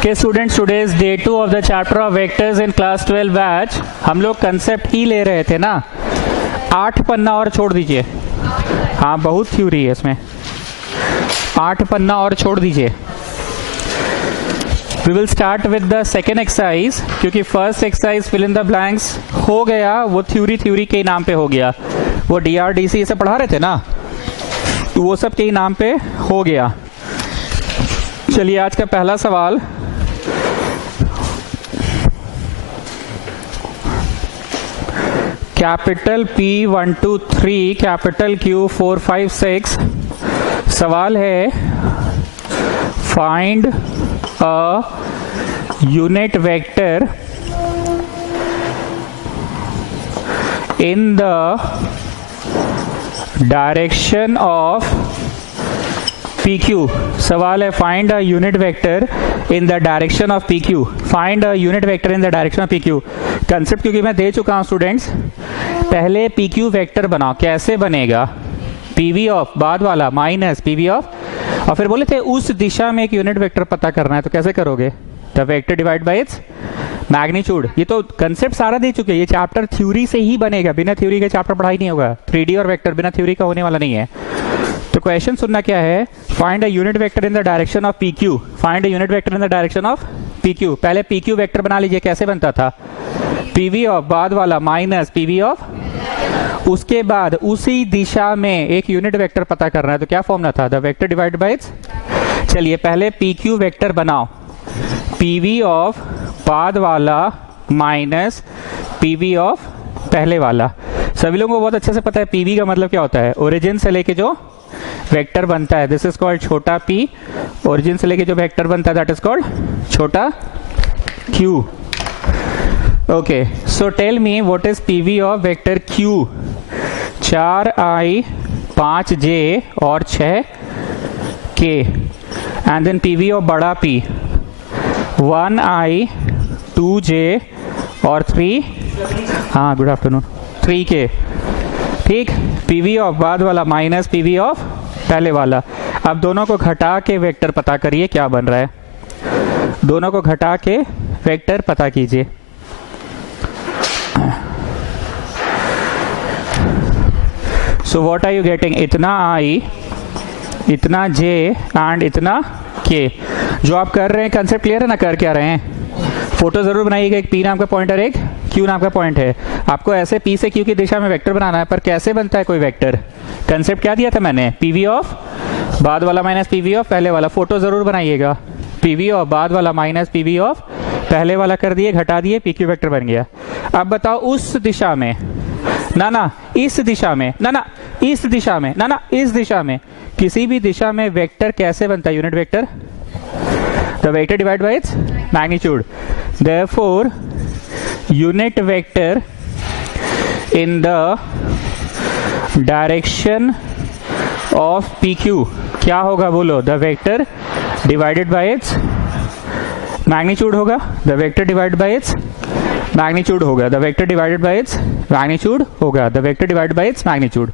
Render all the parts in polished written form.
Okay students, today's day 2 of the chapter of vectors in class 12 batch. हम लोग concept ही ले रहे थे ना। 8 पन्ना और छोड़ दीजिए। हाँ, बहुत थ्योरी है इसमें। 8 पन्ना और छोड़ दीजिए। We will start with the second exercise, क्योंकि first exercise fill in the blanks हो गया, वो थ्योरी के नाम पे हो गया। वो DRDC से पढ़ा रहे थे ना, तो वो सब के नाम पे हो गया। चलिए आज का पहला सवाल, कैपिटल P1 2 3 कैपिटल Q 4 5 6। सवाल है find a unit vector in the direction of PQ। सवाल है find a unit vector in the direction of PQ। Find a unit vector in the direction of PQ। Concept क्योंकि मैं दे चुका हूं students. पहले PQ vector बनाओ। कैसे बनेगा? PV ऑफ बाद वाला माइनस PV ऑफ, और फिर बोले थे उस दिशा में एक यूनिट वेक्टर पता करना है, तो कैसे करोगे? The vector divide by its magnitude. ये तो कंसेप्ट सारा दे चुके हैं। ये चैप्टर थ्योरी से ही बनेगा, बिना थ्योरी के चैप्टर पढ़ाई नहीं होगा। 3D और वेक्टर बिना थ्योरी का होने वाला नहीं है। तो क्वेश्चन सुनना क्या है, find a unit vector in the direction of PQ। Find a unit vector in the direction of PQ। पहले PQ वेक्टर बना लीजिए। कैसे बनता था? PV ऑफ बाद वाला माइनस PV ऑफ, उसके बाद उसी दिशा में एक यूनिट वेक्टर पता करना है, तो क्या फॉर्मूला था? The vector divide by it's. चलिए पहले PQ वेक्टर बनाओ। PV ऑफ बाद वाला माइनस PV ऑफ पहले वाला। सभी लोगों को बहुत अच्छे से पता है PV का मतलब क्या होता है। ओरिजिन से लेके जो वेक्टर बनता है, दिस इज कॉल्ड छोटा p। ओरिजिन से लेके जो वेक्टर बनता है, दैट इज कॉल्ड छोटा q। Okay, so tell me what is PV of vector q। 4i 5j और 6k, and then PV of बड़ा P 1i 2j और 3, हाँ गुड आफ्टरनून, 3k। ठीक, PV ऑफ बाद वाला माइनस PV ऑफ पहले वाला। अब दोनों को घटा के वेक्टर पता करिए क्या बन रहा है। दोनों को घटा के वेक्टर पता कीजिए। So what are you getting? इतना i, इतना j एंड इतना k। जो आप कर रहे हैं कंसेप्ट क्लियर है ना? कर क्या रहे हैं? फोटो जरूर बनाइएगा। एक P नाम का पॉइंट और एक Q नाम का पॉइंट है। आपको ऐसे P से Q की दिशा में वेक्टर बनाना है, पर कैसे बनता है कोई वेक्टर? कंसेप्ट क्या दिया था मैंने? PV ऑफ बाद वाला माइनस PV ऑफ पहले वाला। फोटो जरूर बनाइएगा। PV ऑफ बाद वाला माइनस PV ऑफ पहले वाला कर दिए, घटा दिए, PQ वेक्टर बन गया। अब बताओ उस दिशा में, ना इस दिशा में, ना इस दिशा में, ना इस दिशा में, किसी भी दिशा में वेक्टर कैसे बनता है? Unit vector, the vector divided by its magnitude. Therefore, unit vector in the direction of PQ क्या होगा बोलो? The vector divided by its magnitude होगा। The vector divided by its magnitude होगा। The vector divided by its magnitude होगा। The vector divided by its magnitude।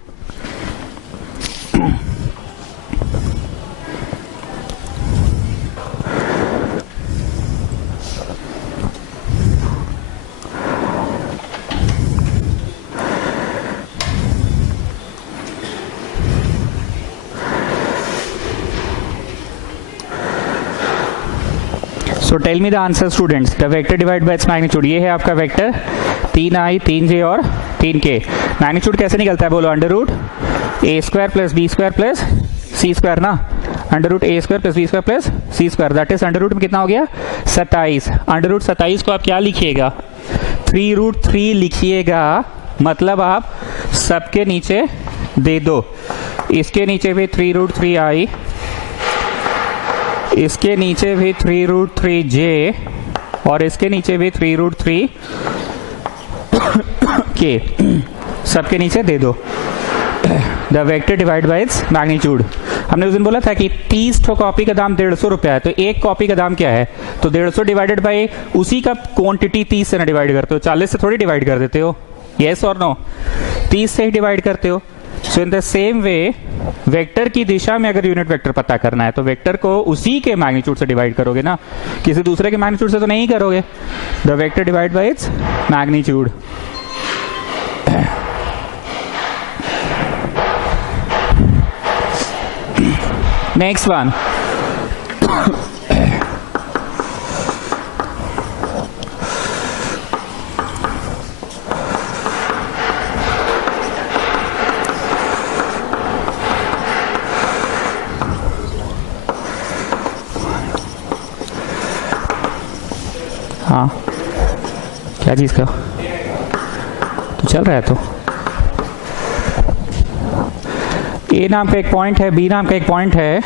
So tell me the answer students. The vector divided by its magnitude। ये है आपका vector 3i 3j और 3k। Magnitude कैसे निकलता है बोलो? Under root a square plus b square plus c square ना। Under root a square plus b square plus c square, that is under root में कितना हो गया? 27। अंडर रूट 27 को आप क्या लिखिएगा? 3√3 लिखिएगा। मतलब आप सबके नीचे दे दो। इसके नीचे भी 3√3i, इसके नीचे भी 3√3j और इसके नीचे भी 3√3k। सबके नीचे दे दो। The vector divide by its magnitude. हमने उस दिन बोला था कि 30 कॉपी का दाम 150 रुपया है, तो एक कॉपी का दाम क्या है? तो 150 डिवाइडेड बाय उसी का क्वांटिटी 30 से ना डिवाइड करते हो, 40 से थोड़ी डिवाइड कर देते हो। यस और नो? 30 से ही डिवाइड करते हो। So in the same way vector की दिशा में अगर यूनिट वेक्टर पता करना है तो वेक्टर को उसी के मैग्नीट्यूड से डिवाइड करोगे ना, किसी दूसरे के मैग्नीट्यूड से तो नहीं करोगे। The vector divide by its magnitude. Next one, हाँ क्या चीज का तो चल रहा है। तो ए नाम का एक पॉइंट है, बी नाम का एक पॉइंट है।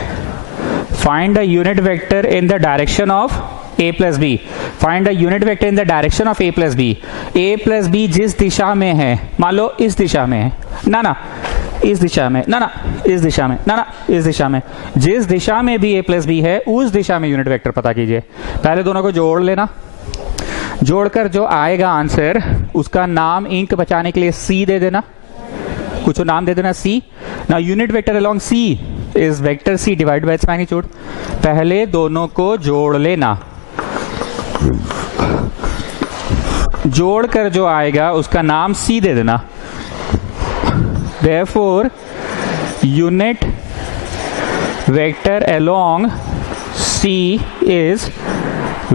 Find a unit vector in the direction of A plus B. Find a unit vector in the direction of A plus B. A plus B जिस दिशा में है, मान लो इस दिशा में है, ना इस दिशा में, ना इस दिशा में, ना इस दिशा में, जिस दिशा में भी ए प्लस बी है उस दिशा में यूनिट वेक्टर पता कीजिए। पहले दोनों को जोड़ लेना, जोड़कर जो आएगा आंसर उसका नाम इंक बचाने के लिए सी दे देना, कुछ नाम दे देना C. Now unit vector along C is vector C divide by its magnitude. पहले दोनों को जोड़ लेना, जोड़कर जो आएगा उसका नाम सी दे देना। Therefore, unit vector along C is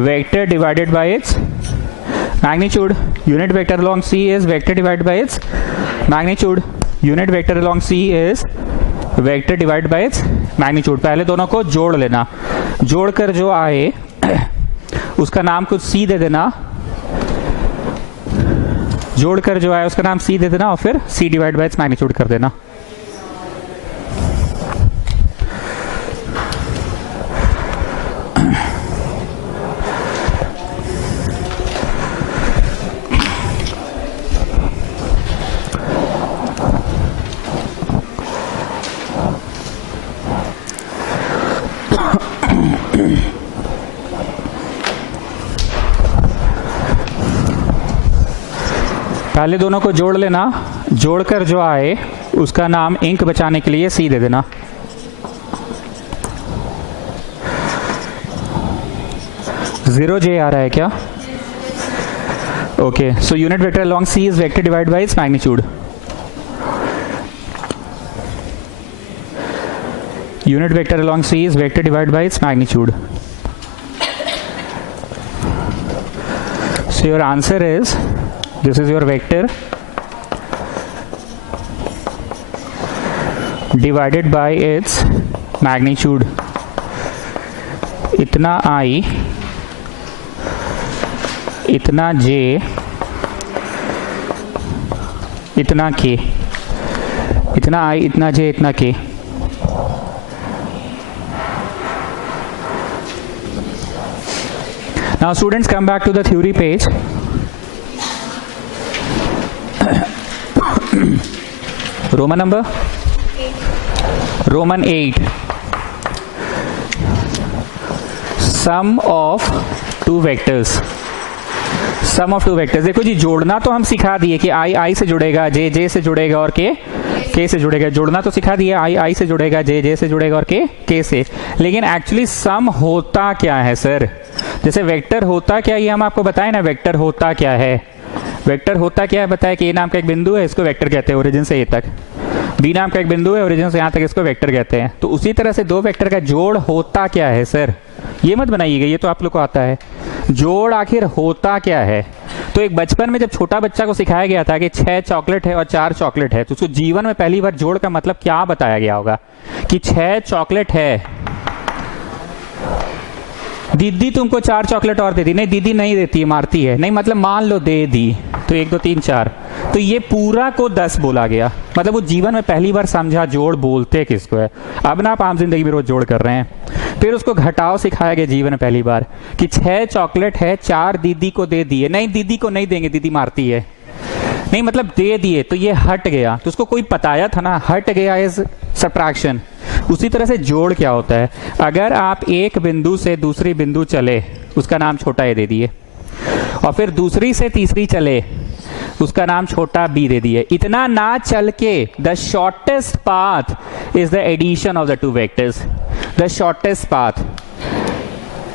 vector divided by its magnitude. Unit vector along C is vector divided by its magnitude. Unit vector along C is vector divided by its magnitude. पहले दोनों को जोड़ लेना, जोड़कर जो आए उसका नाम कुछ C दे देना, जोड़कर जो आए उसका नाम C दे देना और फिर C divide by its magnitude कर देना। पहले दोनों को जोड़ लेना, जोड़कर जो आए उसका नाम इंक बचाने के लिए सी दे देना। जीरो जे आ रहा है क्या? Okay, so unit vector along C is vector divide by its magnitude. Unit vector along C is vector divide by its magnitude. So your answer is, this is your vector divided by its magnitude. इतना I, इतना J, इतना K, इतना I, इतना J, इतना K। Now students, come back to the theory page. Roman number? Roman 8. Sum of two vectors. Sum of two vectors. देखो जी, जोड़ना तो हम सिखा दिए कि I से जुड़ेगा, J से जुड़ेगा और K से जुड़ेगा। जोड़ना तो सिखा दिया, I से जुड़ेगा, J से जुड़ेगा और K से। लेकिन एक्चुअली सम होता क्या है सर? जैसे वेक्टर होता क्या, ये हम आपको बताए ना, वेक्टर होता क्या है। वेक्टर होता क्या है बताया कि ए नाम का एक बिंदु है, इसको वेक्टर कहते हैं ओरिजिन से ए तक। बी नाम का एक बिंदु है, ओरिजिन से यहाँ तक, इसको वेक्टर कहते हैं। तो उसी तरह से दो वेक्टर का जोड़ होता क्या है सर? ये मत बनाइएगा, ये तो आप लोग को आता है। जोड़ आखिर होता क्या है? तो एक बचपन में जब छोटा बच्चा को सिखाया गया था कि 6 चॉकलेट है और 4 चॉकलेट है, तो उसको जीवन में पहली बार जोड़ का मतलब क्या बताया गया होगा कि 6 चॉकलेट है, दीदी तुमको 4 चॉकलेट और दे दी। नहीं, दीदी नहीं देती है, मारती है। नहीं मतलब मान लो दे दी, तो 1 2 3 4, तो ये पूरा को 10 बोला गया। मतलब वो जीवन में पहली बार समझा जोड़ बोलते किसको है। अब ना आप आम जिंदगी में रोज जोड़ कर रहे हैं। फिर उसको घटाव सिखाया गया जीवन में पहली बार कि 6 चॉकलेट है, 4 दीदी को दे दिए। नहीं, दीदी को नहीं देंगे, दीदी मारती है। नहीं मतलब दे दिए, तो ये हट गया। तो उसको कोई बताया था ना, हट गया इज सब्ट्रैक्शन। उसी तरह से जोड़ क्या होता है, अगर आप एक बिंदु से दूसरी बिंदु चले, उसका नाम छोटा ए दे दिए, और फिर दूसरी से तीसरी चले, उसका नाम छोटा b दे दिए। इतना ना चल के the shortest path is the addition of the two vectors, the shortest path.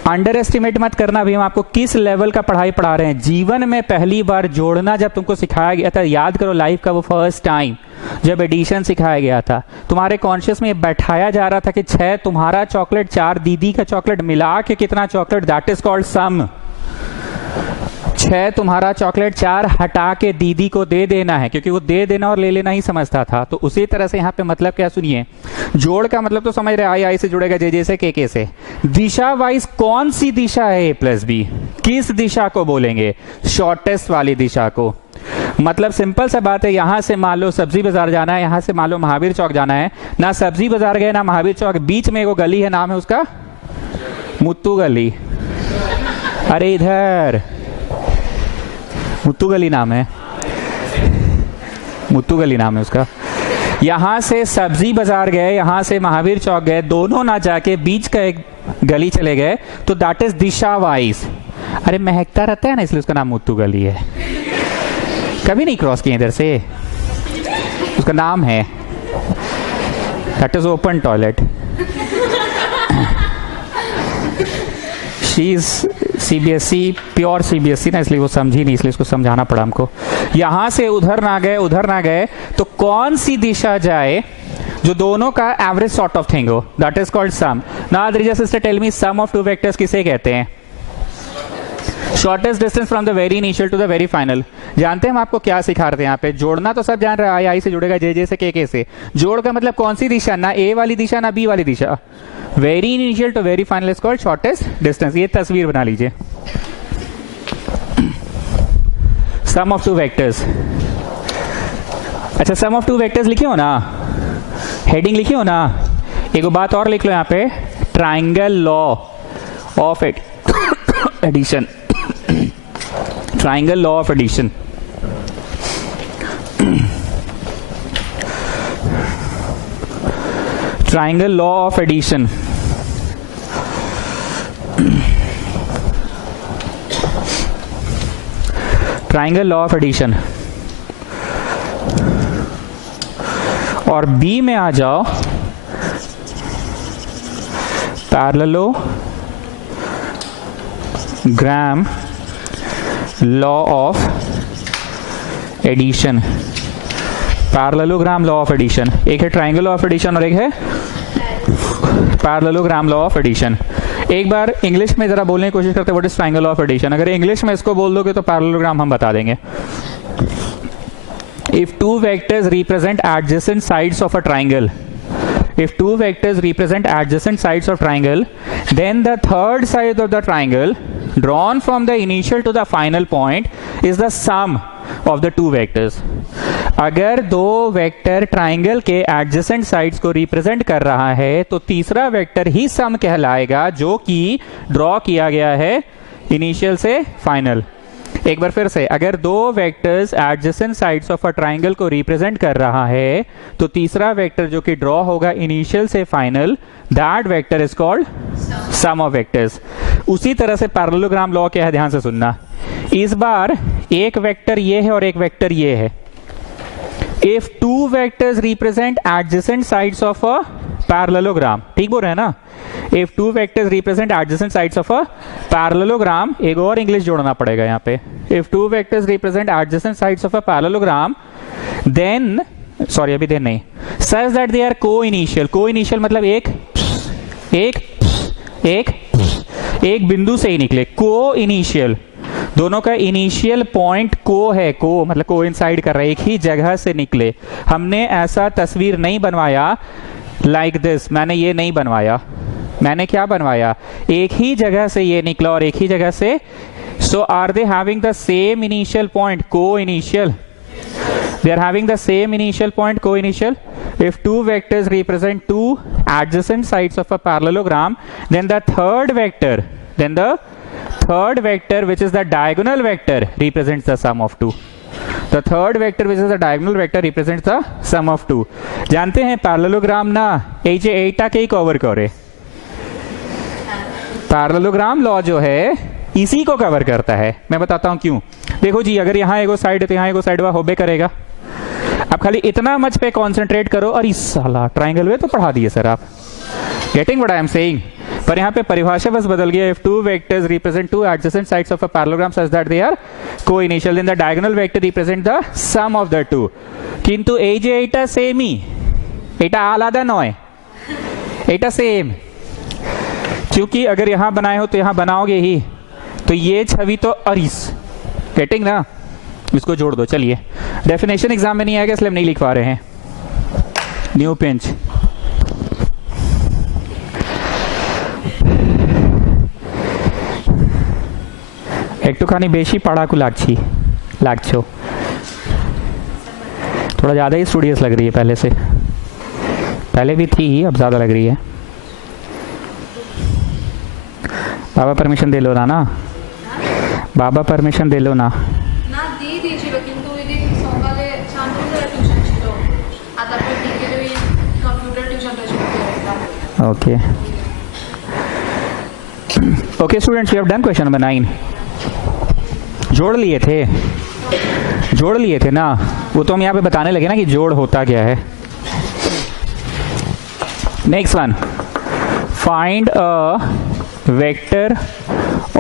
Underestimate मत करना भी, हम आपको किस लेवल का पढ़ाई पढ़ा रहे हैं। जीवन में पहली बार जोड़ना जब तुमको सिखाया गया था, याद करो लाइफ का वो फर्स्ट टाइम जब एडिशन सिखाया गया था, तुम्हारे कॉन्शियस में बैठाया जा रहा था कि 6 तुम्हारा चॉकलेट 4 दीदी का चॉकलेट मिला के कितना चॉकलेट, दैट इज कॉल्ड सम। 6 तुम्हारा चॉकलेट 4 हटा के दीदी को दे देना है, क्योंकि वो दे देना और ले लेना ही समझता था। तो उसी तरह से यहाँ पे मतलब क्या, सुनिए, जोड़ का मतलब तो समझ रहे, आई से जुड़ेगा, जे से के से। दिशा वाइज कौन सी दिशा है ए प्लस बी, किस दिशा को बोलेंगे, शॉर्टेस्ट वाली दिशा को। मतलब सिंपल सा बात है, यहां से मान लो सब्जी बाजार जाना है, यहां से मान लो महावीर चौक जाना है, ना सब्जी बाजार गए ना महावीर चौक, बीच में एक गली है, नाम है उसका मुत्तू गली। अरे इधर मुत्तू गली नाम है, मुत्तू गली नाम है उसका। यहां से सब्जी बाजार गए, यहां से महावीर चौक गए, दोनों ना जाके बीच का एक गली चले गए, तो दैट इज दिशा वाइज। अरे महकता रहता है ना, इसलिए उसका नाम मुत्तू गली है। कभी नहीं क्रॉस किए इधर से, उसका नाम है, that is open toilet. She is CBSE, pure CBSE ना, इसलिए वो समझी नहीं, इसलिए उसको समझाना पड़ा हमको। यहां से उधर ना गए, उधर ना गए, तो कौन सी दिशा जाए जो दोनों का एवरेज सॉर्ट ऑफ थिंग हो, that is called sum. Now Drija sister tell me, sum of two vectors किसे कहते हैं? Shortest distance from the very initial to the very final. जानते हैं हम आपको क्या सिखा रहे हैं यहाँ पे? जोड़ना तो सब जान रहे हैं, आई से जुड़ेगा, जे से के से। जोड़ का मतलब कौन सी दिशा, ना ए वाली दिशा ना बी वाली दिशा। Very initial to very final is called shortest distance. ये तस्वीर बना लीजिए, सम ऑफ टू वेक्टर्स। अच्छा, सम ऑफ टू वेक्टर्स लिखे हो ना, हेडिंग लिखे हो ना। एक बात और लिख लो यहाँ पे, triangle law of addition, triangle law of addition. Triangle law of addition. Triangle law of addition. और बी में आ जाओ, parallelogram law of addition. Parallelogram law of addition, एक है ट्राइंगल लॉ ऑफ एडिशन और एक है पैरेललोग्राम लॉ ऑफ एडिशन। एक बार इंग्लिश में जरा बोलने की कोशिश करते हैं, what is triangle law of addition. अगर इंग्लिश में इसको बोल दोगे तो पैरेललोग्राम हम बता देंगे। If two vectors represent adjacent sides of a triangle, if two vectors represent adjacent sides of triangle, then the third side of the triangle drawn from the initial to the final point is the sum of the two vectors. अगर दो vector triangle के adjacent sides को represent कर रहा है तो तीसरा vector ही सम कहलाएगा, जो कि ड्रॉ किया गया है इनिशियल से फाइनल। एक बार फिर से, अगर दो vectors adjacent sides of a triangle को रिप्रेजेंट कर रहा है तो तीसरा वेक्टर जो कि ड्रॉ होगा इनिशियल से final, that vector is called sum of vectors. उसी तरह से पैरेललोग्राम लॉ क्या है, ध्यान से सुनना। इस बार एक वेक्टर ये है और एक वेक्टर ये है। If two vectors represent adjacent sides of a parallelogram, ठीक बोल रहे हैं ना? If two vectors represent adjacent sides of a parallelogram, एक और इंग्लिश जोड़ना पड़ेगा यहाँ पे। If two vectors represent adjacent sides of a parallelogram, then, sorry अभी then नहीं, such that they are co-initial। co-initial मतलब एक बिंदु से ही निकले। co-initial, दोनों का इनिशियल पॉइंट को है, को मतलब कोइंसाइड कर रहा है, एक ही जगह से निकले। हमने ऐसा तस्वीर नहीं बनवाया लाइक दिस, मैंने ये नहीं बनवाया। मैंने क्या बनवाया, एक ही जगह से ये निकला और एक ही जगह से। So are they having the same initial point, co-initial? They are having the same initial point, co-initial. If two vectors represent two adjacent sides of a parallelogram, then the third vector which is the diagonal vector represents the sum of two. The third vector which is the diagonal vector represents the sum of two. जानते हैं parallelogram ना एटा के ही cover करे। Parallelogram law जो है इसी को cover करता है। मैं बताता हूं क्यों। देखो जी, अगर यहाँ एगो साइड है तो यहाँ एगो साइड वह होबे करेगा। अब खाली इतना मच पे कॉन्सेंट्रेट करो, और इस साला ट्राइंगल वे तो पढ़ा दिए सर आप। Getting what I am saying? पर यहाँ पे परिभाषा बस बदल गया। If two vectors represent two adjacent sides of a parallelogram such that they are co-initial, then the diagonal vector represent the sum of the two. किंतु এই যে এটা সেমই, এটা আলাদা নয়, এটা सेम। क्योंकि अगर यहां बनाए हो तो यहां बनाओगे ही, तो ये छवि तो अरिस। गेटिंग ना? इसको जोड़ दो। चलिए, डेफिनेशन एग्जाम में नहीं आएगा इसलिए हम नहीं लिखवा रहे हैं। न्यू पिंच, একটুখানি বেশি पढ़ाकू लागछो, थोड़ा ज़्यादा ही स्टूडियस लग रही है पहले से। पहले भी थी, अब ज़्यादा लग रही है। बाबा परमिशन दे लो ना। बाबा परमिशन दे लो ना। না দিয়ে দিয়েছিল, কিন্তু ওই দিন সকালে শান্তনুর টিউশন ছিল, আর তারপর বিকেলে ওই কম্পিউটার টিউশনটা ছিল। Okay okay students, we have done question number 9। जोड़ लिए थे ना, वो तो हम यहाँ पे बताने लगे ना कि जोड़ होता क्या है। Next one, find a vector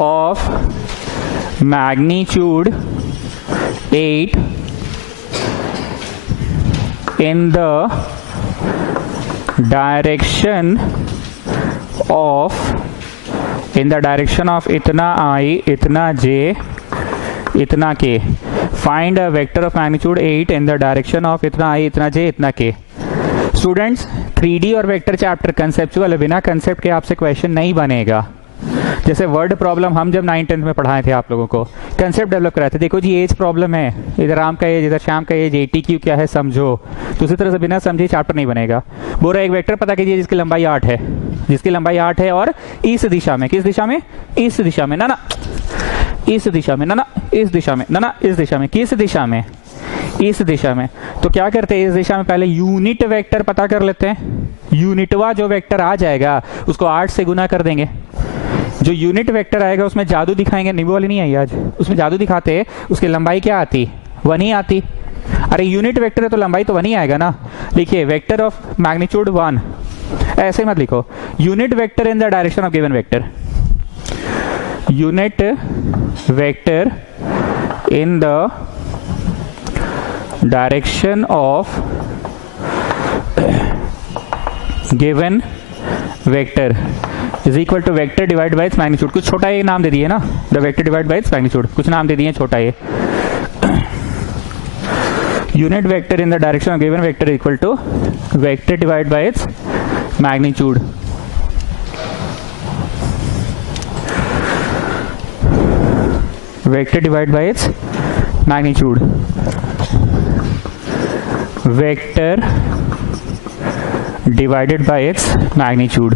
of magnitude 8 in the direction of इतना I, इतना J, इतना K. Find a vector of magnitude 8 in the direction of इतना I, इतना J, इतना K. स्टूडेंट्स, 3D और वेक्टर चैप्टर कंसेप्चुअल है, बिना concept के आपसे क्वेश्चन नहीं बनेगा। जैसे वर्ड प्रॉब्लम हम जब 9th-10th में पढ़ाए थे आप लोगों को, कंसेप्ट डेवलप कराए थे। देखो जी, एज प्रॉब्लम है, इधर राम का एज, इधर श्याम का एज, ATQ क्या है समझो। तो उसी तरह से बिना समझे चैप्टर नहीं बनेगा। बोरा एक वेक्टर पता कीजिए जिसकी लंबाई 8 है, और इस दिशा में, किस दिशा में? इस दिशा में, ना इस दिशा में, ना इस दिशा में, ना इस दिशा में, किस दिशा में? इस दिशा में। तो क्या करते हैं, इस दिशा में पहले यूनिट वेक्टर पता कर लेते हैं। यूनिटवा जो वेक्टर आ जाएगा उसको 8 से गुना कर देंगे। जो यूनिट वेक्टर आएगा उसमें जादू दिखाएंगे। नींबू वाली नहीं आई आज, उसमें जादू दिखाते, उसकी लंबाई क्या आती? 1 ही आती। अरे यूनिट वेक्टर है तो लंबाई तो 1 ही आएगा ना। लिखिए, वेक्टर ऑफ मैग्नीट्यूड 1, ऐसे मत लिखो, unit vector in the direction of given vector. Unit vector in the direction of given vector is equal to vector divide by its magnitude. कुछ छोटा ये नाम दे दिए ना, the vector divide by its magnitude, कुछ नाम दे दिए छोटा ये। Unit vector in the direction of given vector equal to vector divide by its magnitude. Vector divide by its magnitude. Vector divided bye its magnitude.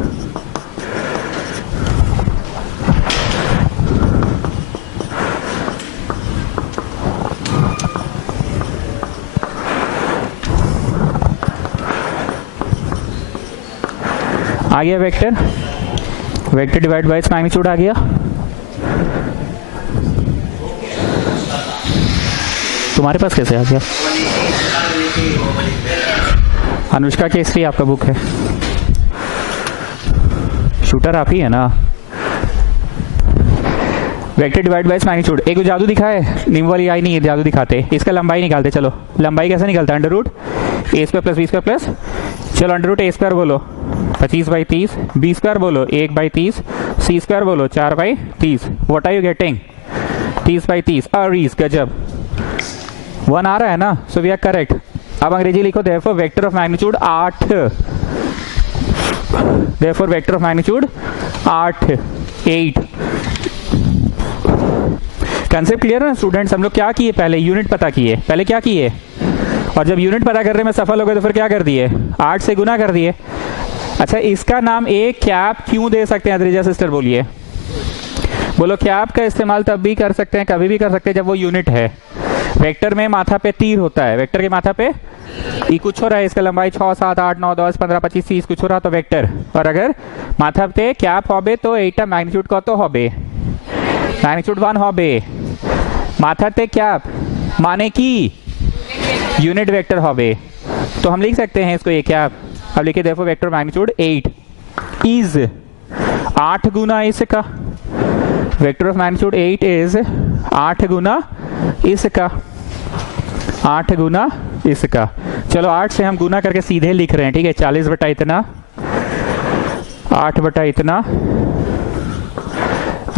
आ गया vector, vector divide by its magnitude आ गया। तुम्हारे पास कैसे आ गया? अनुष्का केसरी आपका book है, shooter आप ही है ना। Vector divide by its magnitude. एक जादू दिखाए, नींबू वाली आई नहीं है, जादू दिखाते। इसका लंबाई निकालते। चलो, लंबाई कैसे निकलता है? Under root A square plus B square plus, चलो अंडर रूट ए स्क्वायर बोलो 25/30, बी स्क्वायर बोलो 1/30, सी स्क्वायर बोलो 4/30। What are you getting? 30/30। अरीज गजब, 1 आ रहा है ना, सो वी आर करेक्ट। अब अंग्रेजी लिखो, therefore vector of magnitude 8, therefore vector of magnitude 8। Concept clear है ना स्टूडेंट्स? हम लोग क्या किए, पहले यूनिट पता किए, पहले क्या किए, और जब यूनिट पता करने में सफल हो गए तो फिर क्या कर दिए? 8 से गुना कर दिए। अच्छा, इसका नाम ए कैप क्यों दे सकते हैं अद्रिजा सिस्टर? बोलिए, बोलो। कैप का इस्तेमाल तब भी कर सकते हैं, कभी भी कर सकते हैं जब वो यूनिट है। वेक्टर में माथा पे तीर होता है, वेक्टर के माथा पे ई कुछ हो रहा है, इसका लंबाई 6, 7, 8, 9, 10, 15, 25, 30 कुछ हो रहा तो वेक्टर। और अगर माथा पे कैप होबे तो एटा मैग्नीट्यूड का तो होबे। मैग्नीट्यूड 1 হবে মাথাতে क्या माने कि यूनिट वेक्टर হবে तो हम लिख सकते हैं इसको ये क्या अब लिखिए देखो वेक्टर मैग्नीट्यूड 8 इज 8 गुना इसका वेक्टर ऑफ मैग्नीट्यूड 8 इज 8 गुना इसका 8 गुना इसका। चलो 8 से हम गुना करके सीधे लिख रहे हैं, ठीक है। 40 बटा इतना 8 बटा इतना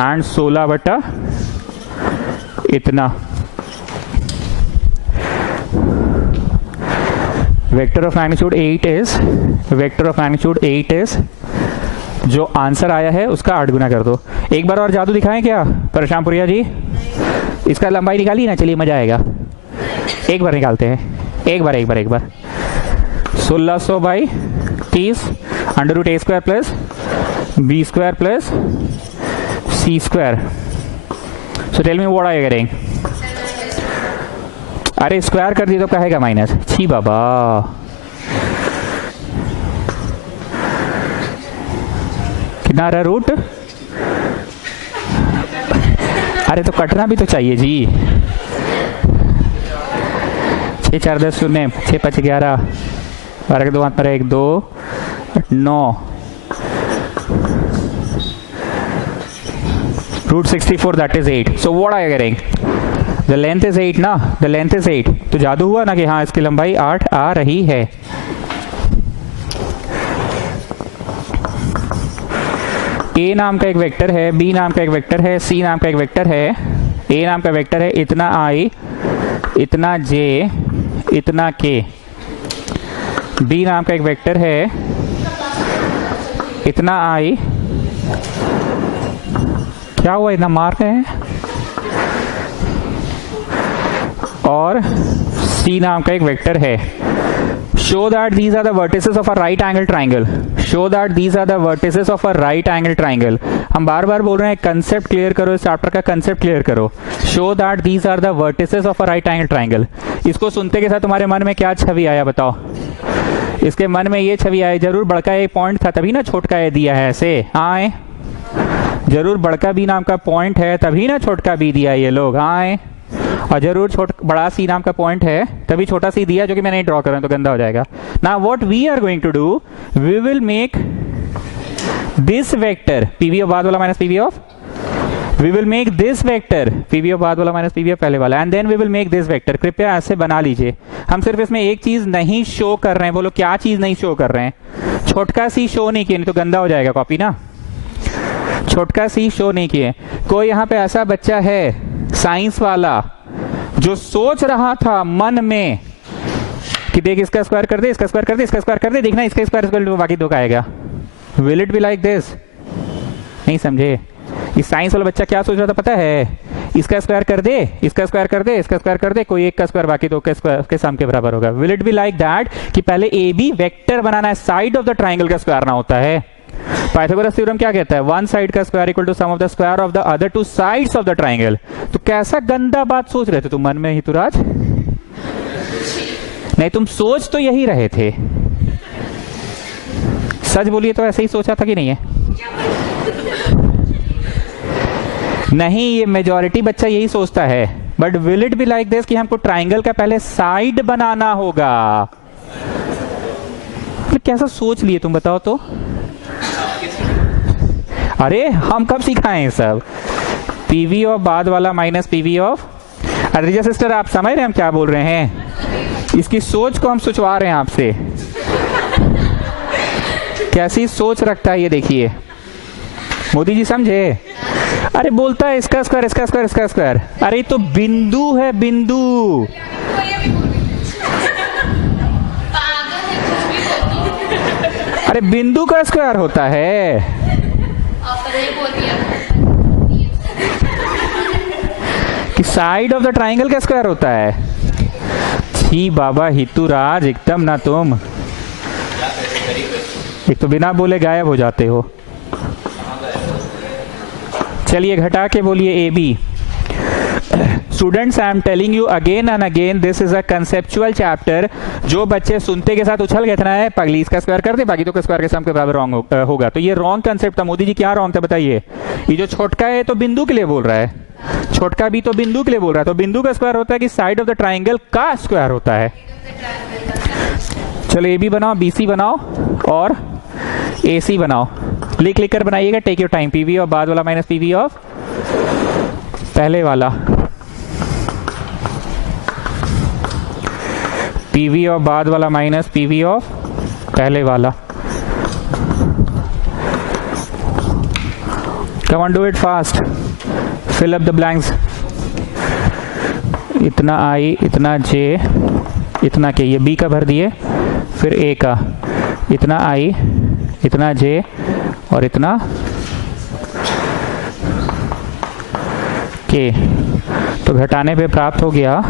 एंड 16 बटा इतना। वेक्टर ऑफ मैग्नीट्यूड 8 इज जो आंसर आया है उसका 8 गुना कर दो। एक बार और जादू दिखाएं क्या परशामपुरिया जी? इसका लंबाई निकालिए ना, चलिए मजा आएगा। एक बार निकालते हैं, एक बार 1600 by 30 under root A square plus B square plus C square. So tell me what are you getting? अरे स्क्वायर कर दी तो कहेगा माइनस। छी बाबा, कितना रहा रूट? अरे तो कटना भी तो चाहिए जी। 6 4 10 शून्य 6 5 11 12 के 2 हाथ पर 1 2 9 root 64 that is 8। So what are you getting? The length is 8 ना, द लेंथ इज 8। तो जादू हुआ ना कि हाँ इसकी लंबाई 8 आ रही है। ए नाम का एक वेक्टर है, बी नाम का एक वेक्टर है, सी नाम का एक वेक्टर है। ए नाम का वेक्टर है इतना आई, इतना जे, इतना के। बी नाम का एक वेक्टर है इतना आई, क्या हुआ इतना मार रहे हैं, और सी नाम का एक वेक्टर है। Show that these are the vertices of a right angle triangle. Show that these are the vertices of a right angle triangle. हम बार बार बोल रहे हैं कंसेप्ट क्लियर करो, इस चैप्टर का कंसेप्ट क्लियर करो। Show that these are the vertices of a right angle triangle. इसको सुनते के साथ तुम्हारे मन में क्या छवि आया बताओ? इसके मन में ये छवि आई, जरूर बड़का एक पॉइंट था तभी ना छोटका ए दिया है ऐसे। आए जरूर बड़का बी नाम का पॉइंट है तभी ना छोटका बी दिया ये लोग। आए और जरूर बड़ा सी नाम का पॉइंट है तभी छोटा सी दिया, जो कि मैं नहीं ड्रॉ कर रहा हूं तो गंदा हो जाएगा ना। What we are going to do, we will make this vector PV of बाद वाला minus PV of, we will make this vector PV of बाद वाला माइनस पीवी ऑफ पहले वाला, and then we will make this vector. कृपया ऐसे बना लीजिए। हम सिर्फ इसमें एक चीज नहीं शो कर रहे हैं, बोलो क्या चीज नहीं शो कर रहे हैं? छोटका सी शो नहीं किए, नहीं तो गंदा हो जाएगा कॉपी ना। छोटका सी शो नहीं किए। कोई यहाँ पे ऐसा बच्चा है साइंस वाला जो सोच रहा था मन में कि देख इसका स्क्वायर कर दे, इसका स्क्वायर कर दे, इसका स्क्वायर कर दे, देखना इसका स्क्वायर बाकी दो का आएगा। Will it be like this? नहीं समझे? इस साइंस वाला बच्चा क्या सोच रहा था पता है? इसका स्क्वायर कर दे, इसका स्क्वायर कर दे, इसका स्क्वायर कर दे, कोई एक का स्क्वायर बाकी दो के स्क्वायर के सम के बराबर होगा। Will it be like that कि पहले ए बी वेक्टर बनाना है, साइड ऑफ द ट्राइंगल का स्क्वायर ना होता है। पाइथागोरस थ्योरम क्या कहता है? वन साइड का square equal to sum of the square of the other two sides of the triangle. तो कैसा गंदा बात सोच रहे थे तुम मन में हितुराज? नहीं, तुम सोच तो यही रहे थे। सच बोलिए तो ऐसे ही सोचा था कि नहीं है? नहीं, ये मेजॉरिटी बच्चा यही सोचता है। But will it be like this कि हमको ट्राइंगल का पहले साइड बनाना होगा। तो कैसा सोच लिए तुम बताओ तो? अरे हम कब सिखाएं ये सब? पीवी ऑफ बाद वाला minus PV of. Adrija sister आप समझ रहे हैं हम क्या बोल रहे हैं? इसकी सोच को हम सोचवा रहे हैं आपसे। कैसी सोच रखता है ये देखिए। मोदी जी समझे? अरे बोलता है इसका स्क्वायर, इसका स्क्वायर, इसका स्क्वायर। अरे तो बिंदु है, बिंदु। अरे बिंदु का स्क्वायर होता है। कि साइड ऑफ द ट्राइंगल का स्क्वायर होता है। छी बाबा हितुराज, एकदम ना तुम। एक तो बिना बोले गायब हो जाते हो। चलिए घटा के बोलिए A B. Students, I am telling you again and again, this is a conceptual chapter. जो बच्चे सुनते के साथ उछल गए थे ना, है पगली इसका स्क्वायर कर दे बाकी तो का स्क्वायर के सम के बराबर रॉन्ग होगा, तो ये रॉन्ग कंसेप्ट था। मोदी जी क्या रॉन्ग था बताइए? ये जो छोटका है तो बिंदु के लिए बोल रहा है, छोटका भी तो बिंदु के लिए बोल रहा है, तो बिंदु का स्क्वायर होता है कि साइड ऑफ द ट्राइंगल का स्क्वायर होता है। चलो ए बी बनाओ, बी सी बनाओ और ए सी बनाओ, लिख लिख कर बनाइएगा, take your time. PV of बाद वाला माइनस पीवी ऑफ पहले वाला, पीवी ऑफ बाद वाला माइनस पीवी ऑफ पहले वाला। Come on, do it fast, fill up the blanks. इतना आई, इतना जे, इतना के, ये बी का भर दिए, फिर ए का, इतना आई, इतना जे और इतना के, तो घटाने पे प्राप्त हो गया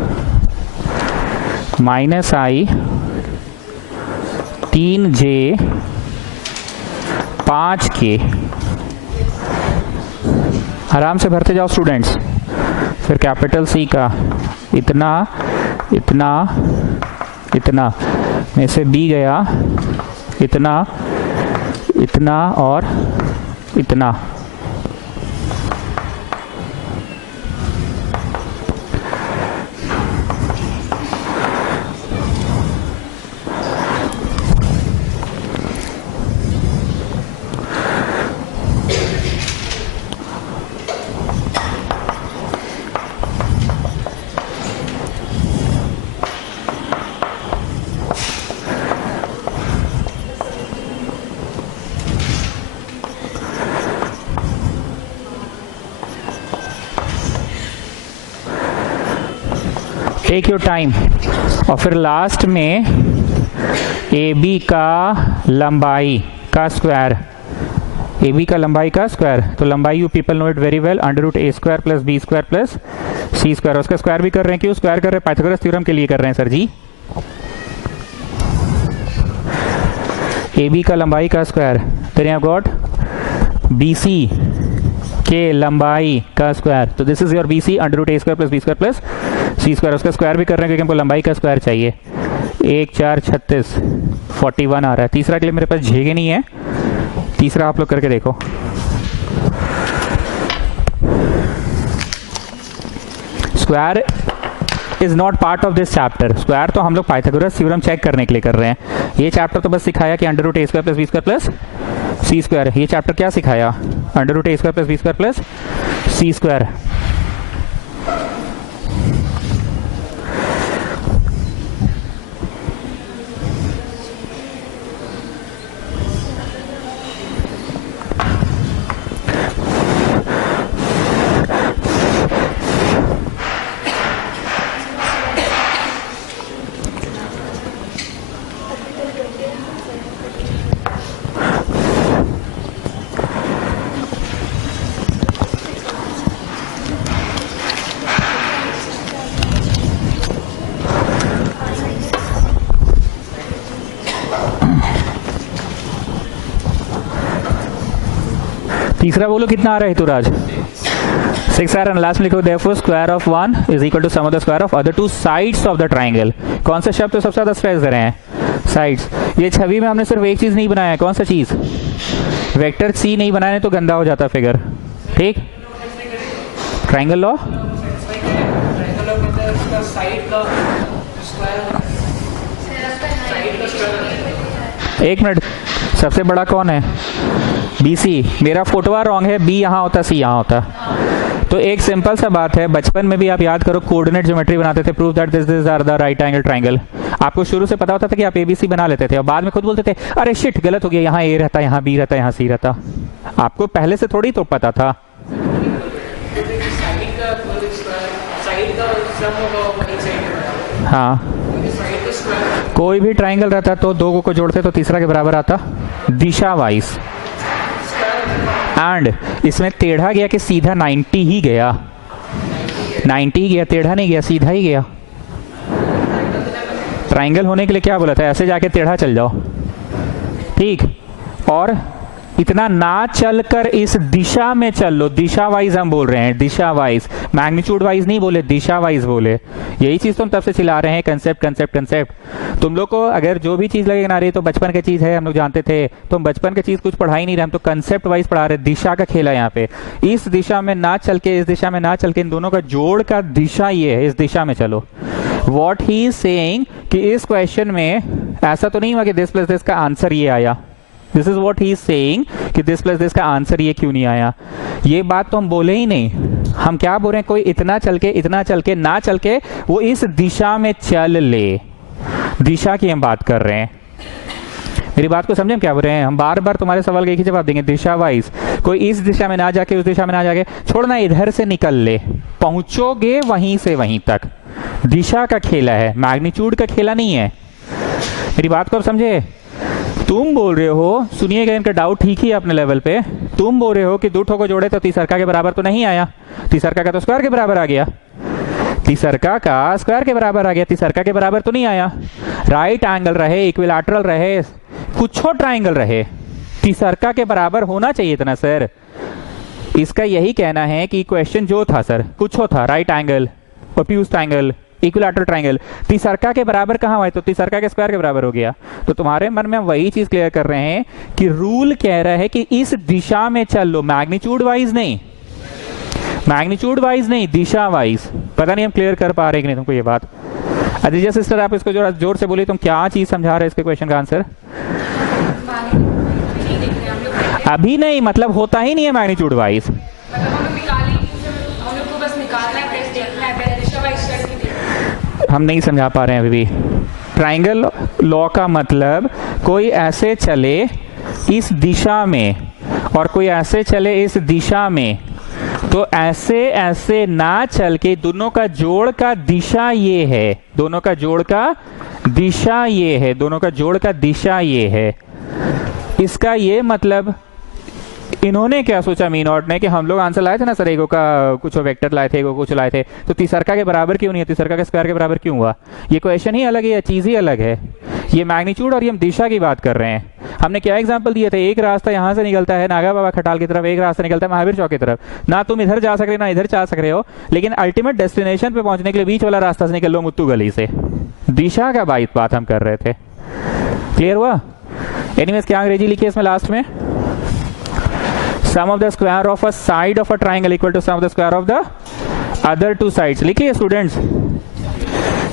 माइनस आई 3J 5K। आराम से भरते जाओ स्टूडेंट्स। फिर कैपिटल सी का इतना, इतना, इतना में से बी गया इतना, इतना और इतना। Take your time. और फिर लास्ट में ए बी का लंबाई का स्क्वायर, ए बी का लंबाई का स्क्वायर, तो लंबाई you people know it very well, under root A square plus B square plus C square. उसका स्क्वायर भी कर रहे हैं, क्यों स्क्वायर कर रहे हैं? पाइथागोरस थ्योरम के लिए कर रहे हैं सर जी। ए बी का लंबाई का square, then you got B C के लंबाई का स्क्वायर, तो this is your B C under root A square plus B square plus C square. उसका स्क्वायर भी कर रहे हैं क्योंकि हमको लंबाई का स्क्वायर चाहिए। 1 4 36 41 आ रहा है। तीसरा के लिए मेरे पास झेगे नहीं है, तीसरा आप लोग करके देखो। Square is not part of this chapter. Square तो हम लोग पाइथागोरस थ्योरम चेक करने के लिए कर रहे हैं। ये चैप्टर तो बस सिखाया कि under root A square plus B square plus C square. ये चैप्टर क्या सिखाया? Under root A square plus B square plus C square. तीसरा बोलो कितना आ रहा है तुराज? 6 आ रहा है। लास्ट में लिखो therefore square of 1 is equal to sum of the square of other two sides of the triangle. कौन सा शब्द तो सबसे ज्यादा स्ट्रेस दे रहे हैं? साइड्स। ये छवि में हमने सिर्फ एक चीज नहीं बनाया है, कौन सा चीज? वेक्टर सी नहीं बनाने तो गंदा हो जाता फिगर। ठीक, ट्राइंगल लॉ एक मिनट, सबसे बड़ा कौन है? BC। मेरा फोटोआ रॉन्ग है, बी यहाँ होता सी यहाँ होता। तो एक सिंपल सा बात है, बचपन में भी आप याद करो कोऑर्डिनेट ज्योमेट्री बनाते थे, prove that this are the right angle triangle. आपको शुरू से पता होता था कि आप ABC बना लेते थे और बाद में खुद बोलते थे अरे शिट गलत हो गया, यहाँ A रहता, यहाँ B रहता, यहाँ C रहता। आपको पहले से थोड़ी तो पता था। हाँ, कोई भी ट्राइंगल रहता तो दो को जोड़ते तो तीसरा के बराबर आता दिशा वाइज। एंड इसमें टेढ़ा गया कि सीधा 90 ही गया, 90 ही गया, टेढ़ा नहीं गया, सीधा ही गया। ट्राइंगल होने के लिए क्या बोला था? ऐसे जाके टेढ़ा चल जाओ। ठीक, और इतना ना चलकर इस दिशा में चल लो, दिशा वाइज हम बोल रहे हैं, दिशा वाइज, मैग्नीट्यूड वाइज नहीं बोले, दिशा वाइज बोले। यही चीज तुम तब से चिल्ला रहे हैं, कंसेप्ट कंसेप्ट कंसेप्ट। तुम लोग को अगर जो भी चीज लगेगा ना रही तो बचपन की चीज है, हम लोग जानते थे, तुम बचपन की चीज कुछ पढ़ा ही नहीं रहे, हम तो कंसेप्ट वाइज पढ़ा रहे, दिशा का खेला यहाँ पे। इस दिशा में ना चल के इस दिशा में ना चल के इन दोनों का जोड़ का दिशा ये है, इस दिशा में चलो। वॉट ही इज सेइंग कि इस क्वेश्चन में ऐसा तो नहीं हुआ कि दिस प्लस दिस का आंसर ये आया। This is what he is saying कि दिस प्लस दिस का आंसर ये क्यों नहीं आया। ये बात तो हम बोले ही नहीं। हम क्या बोल रहे हैं, कोई इतना चल के ना चल के वो इस दिशा में चल ले, दिशा की हम बात कर रहे हैं। मेरी बात को समझे हम क्या बोल रहे हैं। हम बार बार तुम्हारे सवाल का एक ही जवाब देंगे, दिशा वाइज। कोई इस दिशा में ना जाके उस दिशा में ना जाके, छोड़ना इधर से निकल ले, पहुंचोगे वहीं से वहीं तक। दिशा का खेला है, मैग्नीट्यूड का खेला नहीं है। मेरी बात को अब समझे। तुम बोल रहे हो, सुनिएगा इनका डाउट ठीक ही है अपने लेवल पे, तुम बोल रहे हो कि दो ठो को जोड़े तो तीसरका के बराबर तो नहीं आया, तीसरका का तो स्क्वायर के बराबर आ गया, तीसरका का स्क्वायर के बराबर आ गया, तीसरका के बराबर तो नहीं आया। राइट एंगल रहे, इक्विलैटरल रहे, कुछ ट्राइंगल रहे, तीसरका के बराबर होना चाहिए था ना सर। इसका यही कहना है कि क्वेश्चन जो था सर, कुछ था, right angle, obtuse triangle, equilateral triangle, तीसरका के बराबर कहाँ हुआ, तो तीसरका के स्क्वायर के बराबर हो गया। तो तुम्हारे मन में हम वही चीज क्लियर कर रहे हैं कि रूल कह रहा है कि इस दिशा में चल लो, मैग्नीट्यूड वाइज नहीं, मैग्नीट्यूड वाइज नहीं, दिशा वाइज। पता नहीं हम क्लियर कर पा रहे कि नहीं तुमको ये बात। अदिजा सिस्टर आप इसको जरा जोर से बोलिए, तुम क्या चीज समझा रहे हो इसके क्वेश्चन का आंसर। अभी नहीं, मतलब होता ही नहीं है मैग्नीट्यूड वाइज। हम नहीं समझा पा रहे हैं अभी भी। ट्राइंगल लॉ का मतलब कोई ऐसे चले इस दिशा में और कोई ऐसे चले इस दिशा में, तो ऐसे ऐसे ना चल के दोनों का जोड़ का दिशा ये है, दोनों का जोड़ का दिशा ये है, दोनों का जोड़ का दिशा ये है। इसका ये मतलब इन्होंने क्या सोचा मी नॉट ने कि हम लोग आंसर लाए थे ना सर, एगो का कुछ वेक्टर लाए थे, एगो कुछ लाए थे, तो तीसरका के बराबर क्यों नहीं है, तीसरका के स्क्वायर के बराबर क्यों हुआ। ये क्वेश्चन ही अलग है, ये चीज ही अलग है। ये मैग्नीट्यूड और ये हम दिशा की बात कर रहे हैं। हमने क्या एग्जांपल दिए थे, एक रास्ता यहाँ से निकलता है नागा बाबा खटाल की तरफ, एक रास्ता निकलता है महावीर चौक की तरफ। ना तुम इधर जा सकते ना इधर जा सक रहे हो, लेकिन अल्टीमेट डेस्टिनेशन पे पहुंचने के लिए बीच वाला रास्ता से निकल लो मुत्तू गली से। दिशा का बात हम कर रहे थे। क्लियर हुआ। एनीवेज क्या अंग्रेजी लिखी है इसमें लास्ट में, sum of the square of a side of a triangle equal to sum of the square of the other two sides। लिखिए students,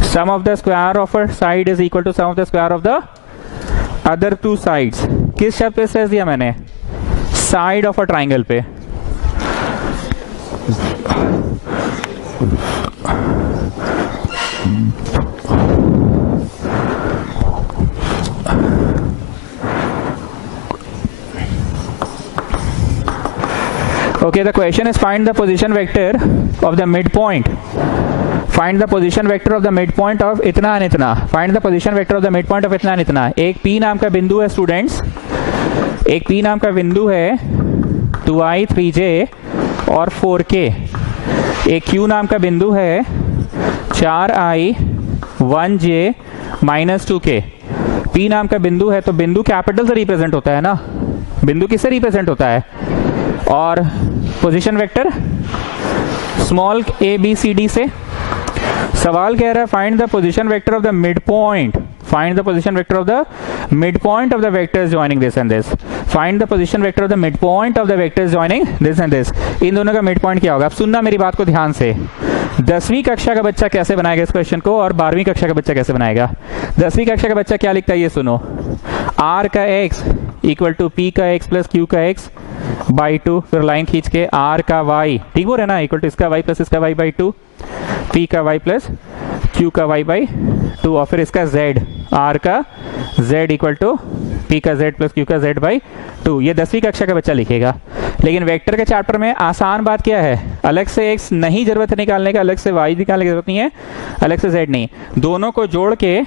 sum of the square of a side is equal to sum of the square of the other two sides। किस शब्द पे stress दिया मैंने, side of a triangle पे। Okay, the question is find the position vector of the midpoint. Find the position vector of the midpoint of इतना and इतना. Find the position vector of the midpoint of इतना and इतना. एक P नाम का बिंदु है स्टूडेंट्स, एक P नाम का बिंदु है 2i 3j और 4k। एक Q नाम का बिंदु है 4i 1j minus 2k। P नाम का बिंदु है, तो बिंदु कैपिटल से रिप्रेजेंट होता है ना, बिंदु किससे रिप्रेजेंट होता है, और position vector small A B C D से। सवाल कह रहा है find the position vector of the mid point, find the position vector of the mid point of the vectors joining this and this. Find the position vector of the mid point of the vectors joining this and this. इन दोनों का mid point क्या होगा। अब सुनना मेरी बात को ध्यान से, 10वीं कक्षा का बच्चा कैसे बनाएगा इस क्वेश्चन को और 12वीं कक्षा का बच्चा कैसे बनाएगा। 10वीं कक्षा का बच्चा क्या लिखता है ये सुनो, r का x इक्वल टू p का x प्लस q का x बाई 2, फिर लाइन खींच के r का y, ठीक बोल रहे ना, इक्वल टू इसका y प्लस इसका y बाई 2, p का y प्लस q का y बाई 2, और फिर इसका z, r का z इक्वल टू p का z प्लस q का z बाई 2। ये 10वीं कक्षा का बच्चा लिखेगा। लेकिन वेक्टर के चैप्टर में आसान बात क्या है, अलग से x नहीं जरूरत है निकालने का, अलग से y निकालने की जरूरत नहीं है, अलग से z नहीं, दोनों को जोड़ के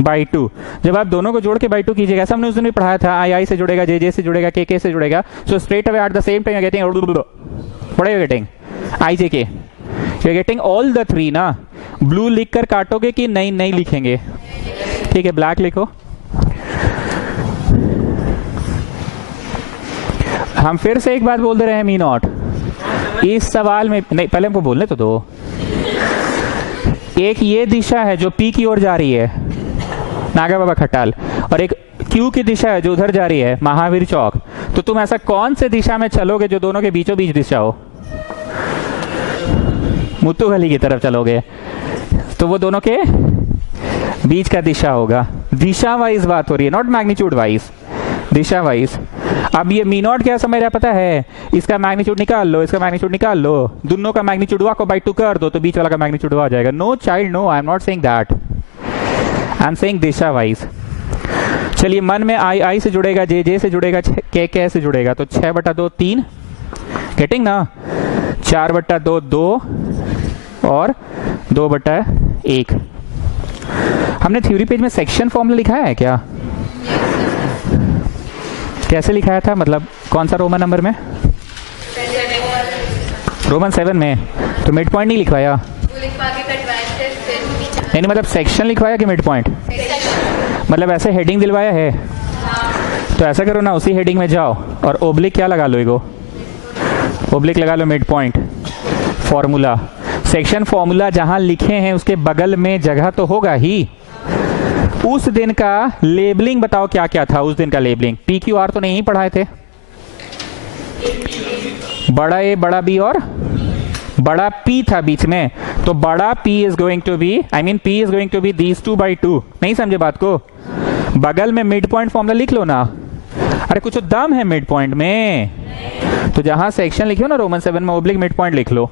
बाई 2। जब आप दोनों को जोड़ के बाई 2 कीजिएगा, ऐसा हमने उस दिन भी पढ़ाया था, आई से जुड़ेगा, जे से जुड़ेगा, के से जुड़ेगा, so straight away at the same time getting what are you getting, I J K, you are getting all the 3 ना। ब्लू लिख कर काटोगे कि नहीं लिखेंगे, ठीक है, ब्लैक लिखो। हम फिर से एक बात बोल दे रहे हैं मी नॉट इस सवाल में, नहीं पहले हमको बोलने तो दो। एक ये दिशा है जो पी की ओर जा रही है नागा बाबा खटाल, और एक क्यू की दिशा है जो उधर जा रही है महावीर चौक। तो तुम ऐसा कौन से दिशा में चलोगे जो दोनों के बीचों बीच दिशा हो? मुत्तू गली की तरफ चलोगे तो वो दोनों के बीच का दिशा होगा। दिशा वाइज बात हो रही है, not magnitude wise, Disha wise. अब ये मी नॉट क्या समझ रहा पता है? इसका मैग्नीट्यूड निकाल लो, इसका मैग्नीट्यूड निकाल लो, दोनों का मैग्नीट्यूड को बाई 2 कर दो तो बीच वाला का मैग्नीट्यूड आ जाएगा। No child no, I am not saying that, I am saying दिशा वाइज। चलिए मन में आई आई से जुड़ेगा, जे जे से जुड़ेगा, के से जुड़ेगा, तो 6/2 3, गेटिंग ना, 4/2 2 और 2/1। हमने थ्योरी पेज में सेक्शन फॉर्मूला लिखा है क्या? कैसे लिखाया था, मतलब कौन सा रोमन नंबर में? रोमन 7 में। तो मिड पॉइंट नहीं लिखवाया? नहीं मतलब सेक्शन लिखवाया कि मिड पॉइंट? मतलब ऐसे हेडिंग दिलवाया है? तो ऐसा करो ना, उसी हेडिंग में जाओ और ओब्लिक क्या लगा लो, एगो ओब्लिक लगा लो, mid point formula. Section formula जहां लिखे हैं उसके बगल में जगह तो होगा ही। उस दिन का लेबलिंग बताओ क्या क्या था उस दिन का लेबलिंग? पी क्यू आर तो नहीं पढ़ाए थे? बड़ा ए बड़ा बी और बड़ा पी था बीच में, तो बड़ा P is going to be, I mean P is going to be these 2/2। नहीं समझे बात को? बगल में मिड पॉइंट फॉर्मूला लिख लो ना। अरे कुछ दम है मिड पॉइंट में, तो जहां सेक्शन लिखियो ना रोमन 7 में, ओब्लिक मिड पॉइंट लिख लो।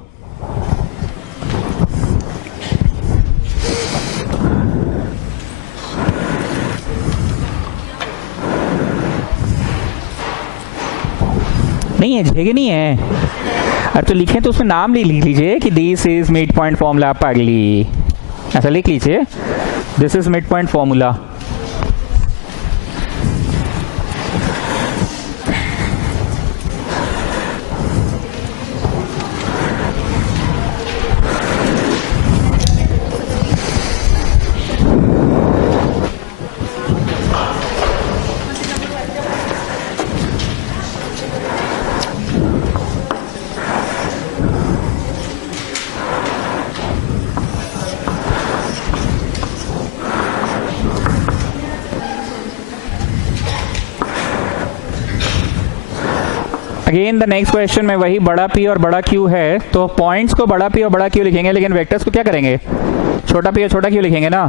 नहीं है, झेगे नहीं है। अब तो लिखें तो उसमें नाम लिख लीजिए कि this is mid point formula पगली, ऐसा लिख लीजिए, this is mid point formula. Again the next question में वही बड़ा पी और बड़ा क्यू है, तो पॉइंट्स को बड़ा पी और बड़ा क्यू लिखेंगे, लेकिन वेक्टर्स को क्या करेंगे? छोटा पी और छोटा क्यू लिखेंगे ना।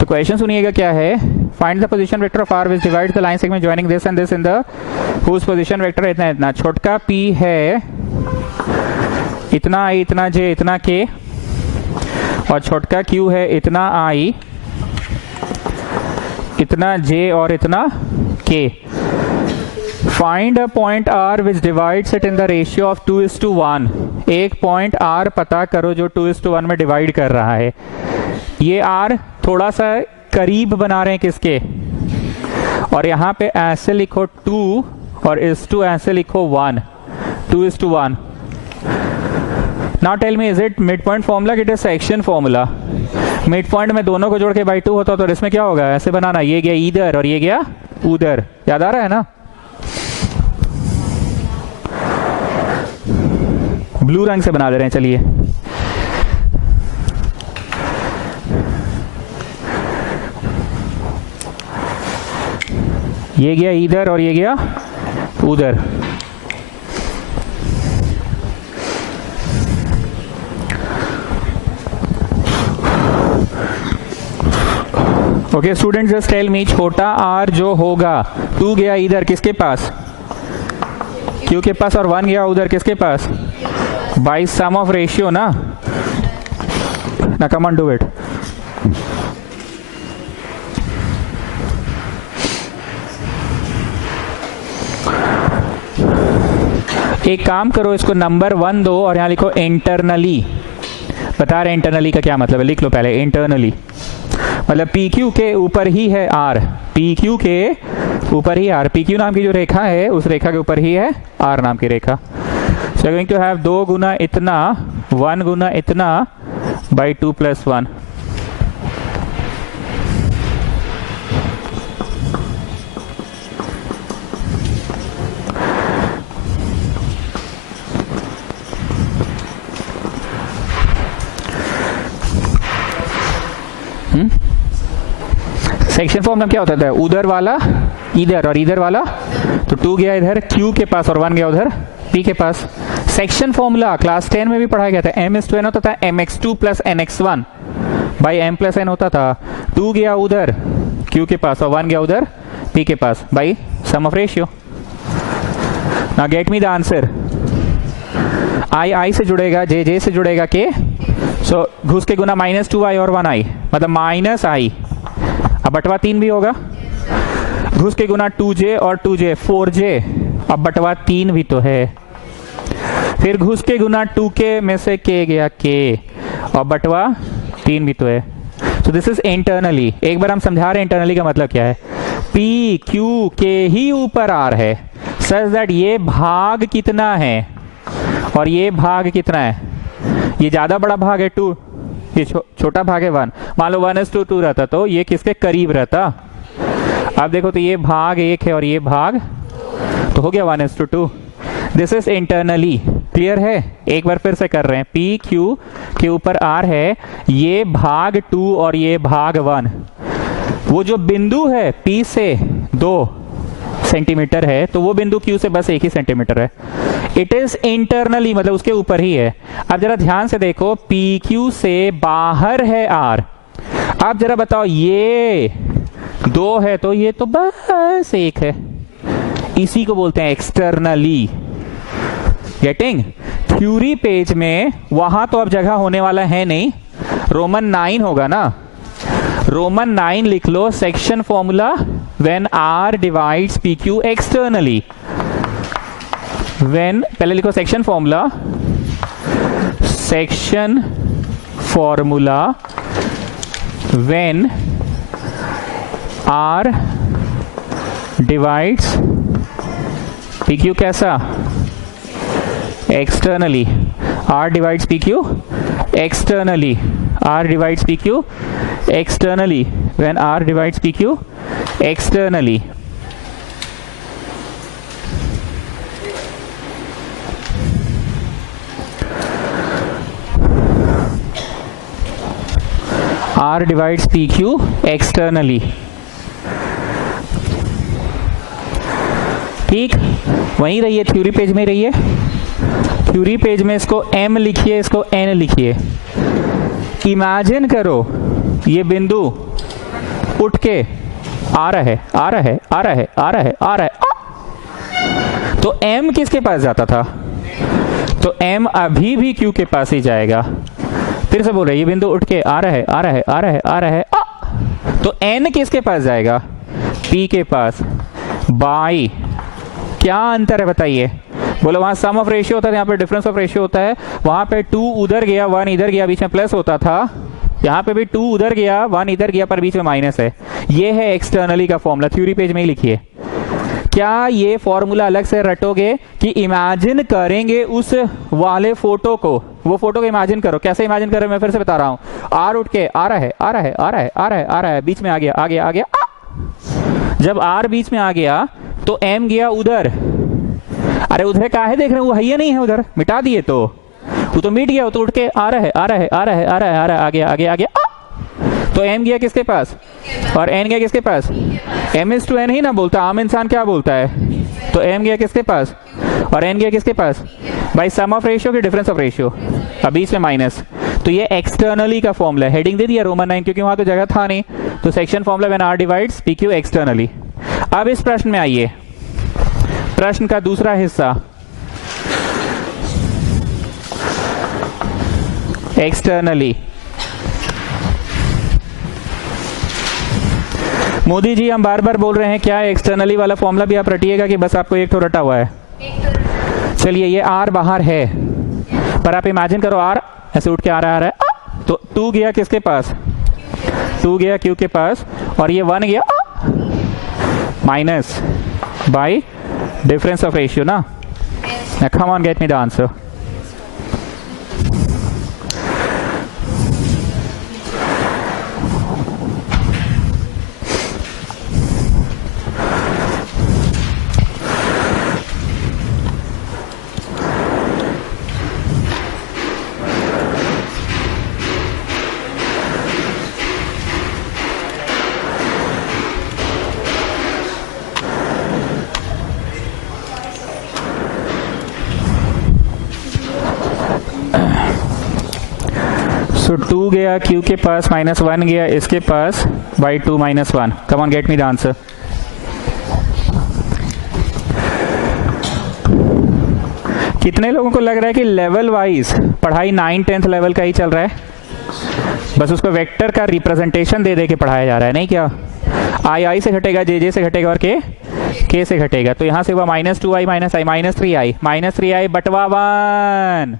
तो क्वेश्चन सुनिएगा क्या है, find the position vector of R which divides the line segment joining this and this in the whose position vector इतना इतना। छोटका पी है इतना आई इतना जे इतना के, और छोटका क्यू है इतना आई इतना जे और इतना के। Find a point R which divides it in the ratio of 2:1। एक पॉइंट आर पता करो जो 2:1 में डिवाइड कर रहा है। ये आर थोड़ा सा करीब बना रहे हैं किसके, और यहां पे ऐसे लिखो 2 और इस 2 ऐसे लिखो 1, 2:1। Now tell me, is it mid point formula कि it is section formula? Mid point में दोनों को जोड़ के बाई 2 होता तो इसमें क्या होगा, ऐसे बनाना, ये गया इधर और ये गया उधर। याद आ रहा है ना? ब्लू रंग से बना दे रहे हैं, चलिए। ये गया इधर और ये गया उधर। Okay student, just tell me, छोटा आर जो होगा, 2 गया इधर किसके पास? क्यू के पास, और 1 गया उधर किसके पास? बाई सम ऑफ रेशियो ना। Come on do it. एक काम करो, इसको नंबर 1 दो और यहां लिखो इंटरनली। बता रहे इंटरनली का क्या मतलब है, लिख लो पहले इंटरनली। मतलब पी क्यू के ऊपर ही है आर, पी क्यू के ऊपर ही आर, पी क्यू नाम की जो रेखा है उस रेखा के ऊपर ही है आर नाम की रेखा। सो गोइंग टू हैव 2 गुना इतना 1 गुना इतना बाई 2 + 1। सेक्शन फॉर्मूला क्या होता था, उधर वाला इधर और इधर वाला, तो 2 गया इधर Q के पास और 1 गया उधर P के पास। सेक्शन फॉर्मूला क्लास 10 में भी पढ़ाया गया था, m/n होता था mx2 plus nx1 by m plus n होता था। 2 गया उधर Q के पास और 1 गया उधर P के पास by sum of ratio. Now get me the answer. I से जुड़ेगा, J से जुड़ेगा K, सो घुस के गुना -2i और 1i, मतलब -i। अब बटवा 3 भी होगा, घुस के गुना 2j और 2j 4j, अब बटवा 3 भी तो है। फिर घुस के गुना 2k में से k गया k, और बटवा 3 भी तो है। So this is internally. एक बार हम समझा रहे हैं इंटरनली का मतलब क्या है। p q k ही ऊपर r है, सच दैट ये भाग कितना है और ये भाग कितना है, ये ज्यादा बड़ा भाग है 2, ये छोटा भाग है 1। मान लो 1:2 रहता तो ये किसके करीब रहता। अब देखो तो ये भाग 1 है और ये भाग तो हो गया 1:2। This is internally. क्लियर है? एक बार फिर से कर रहे हैं। पी क्यू के ऊपर आर है, ये भाग 2 और ये भाग 1। वो जो बिंदु है पी से 2 सेंटीमीटर है, तो वो बिंदु क्यू से बस 1 ही सेंटीमीटर है। इट इज इंटरनली, मतलब उसके ऊपर ही है। अब जरा ध्यान से देखो, पी क्यू से बाहर है आर। अब जरा बताओ, ये 2 है तो ये तो बस 1 है। इसी को बोलते हैं एक्सटर्नली। गेटिंग? थ्योरी पेज में वहां तो अब जगह होने वाला है नहीं, रोमन 9 होगा ना। रोमन 9 लिख लो, section formula when R divides P Q externally. When, पहले लिखो section formula, section formula when R divides P Q कैसा, externally. R divides P Q externally, R divides P Q externally, when R divides P Q externally. R divides PQ externally। ठीक, वहीं रहिए, theory page में रहिए। Theory page में इसको M लिखिए, इसको N लिखिए। इमेजिन करो ये बिंदु उठ के आ रहा है, आ रहा है, आ रहा है, आ रहा है, आ रहा है, तो M किसके पास जाता था? तो M अभी भी Q के पास ही जाएगा। फिर से बोल रहे, ये बिंदु उठ के आ रहा है, आ रहा है, आ रहा है, आ रहा है, तो N किसके पास जाएगा? P के पास। बाई, क्या अंतर है बताइए? बोलो, वहां सम ऑफ रेशियो होता है, यहाँ पे डिफरेंस ऑफ रेशियो होता है। वहां पे 2 उधर गया 1 इधर गया, बीच में प्लस होता था। यहाँ पे भी 2 उधर गया 1 इधर गया, पर बीच में माइनस है। ये है एक्सटर्नली का फॉर्मूला, थ्योरी पेज में ही लिखिए। क्या ये फॉर्मूला अलग से रटोगे कि इमेजिन करेंगे उस वाले फोटो को? वो फोटो को इमेजिन करो। कैसे इमेजिन करो, मैं फिर से बता रहा हूं। आर उठ के आ रहा है, आ रहा है, आ रहा है, आ रहा है, आ रहा है, बीच में आ गया, आ गया, आ गया, जब आर बीच में आ गया तो एम गया उधर। अरे उधर का है, देख रहे हैं, वो है नहीं है उधर, मिटा दिए तो वो तो मिट गया, वो तो उठ के आ रहा है, आ रहा है, आ रहा है, आ रहा है, आ रहा है, आ गया, आ गया, आ गया, तो एम गया किसके पास और एन गया किसके पास? m/n ही ना बोलता, आम इंसान क्या बोलता है? तो m गया किसके पास और n गया किसके पास? भाई सम ऑफ रेशियो की डिफरेंस ऑफ रेशियो, अभी इसमें माइनस। तो ये एक्सटर्नली का फॉर्मूला, हेडिंग दे दिया रोमन 9, क्योंकि वहां तो जगह था नहीं। तो section formula when R divides P Q externally. अब इस प्रश्न में आइए, प्रश्न का दूसरा हिस्सा, एक्सटर्नली। मोदी जी, हम बार बार बोल रहे हैं, क्या एक्सटर्नली वाला फॉर्मूला भी आप रटिएगा कि बस आपको एक तो रटा हुआ है? चलिए, ये आर बाहर है, पर आप इमेजिन करो आर ऐसे उठ के आ रहा है, तो 2 गया किसके पास? 2 गया क्यू के पास, और ये 1 गया minus by difference of ratio ना। Come on, get me the answer. So 2 गया Q के पास, -1 गया इसके पास, by 2 - 1. Come on, get me the answer. कितने लोगों को लग रहा है कि लेवल वाइज पढ़ाई 9th-10th लेवल का ही चल रहा है? बस उसको वेक्टर का रिप्रेजेंटेशन दे दे के पढ़ाया जा रहा है, नहीं क्या? आई से घटेगा, जे से घटेगा और के से घटेगा. तो यहां से हुआ -2i -i -3i बटवा 1,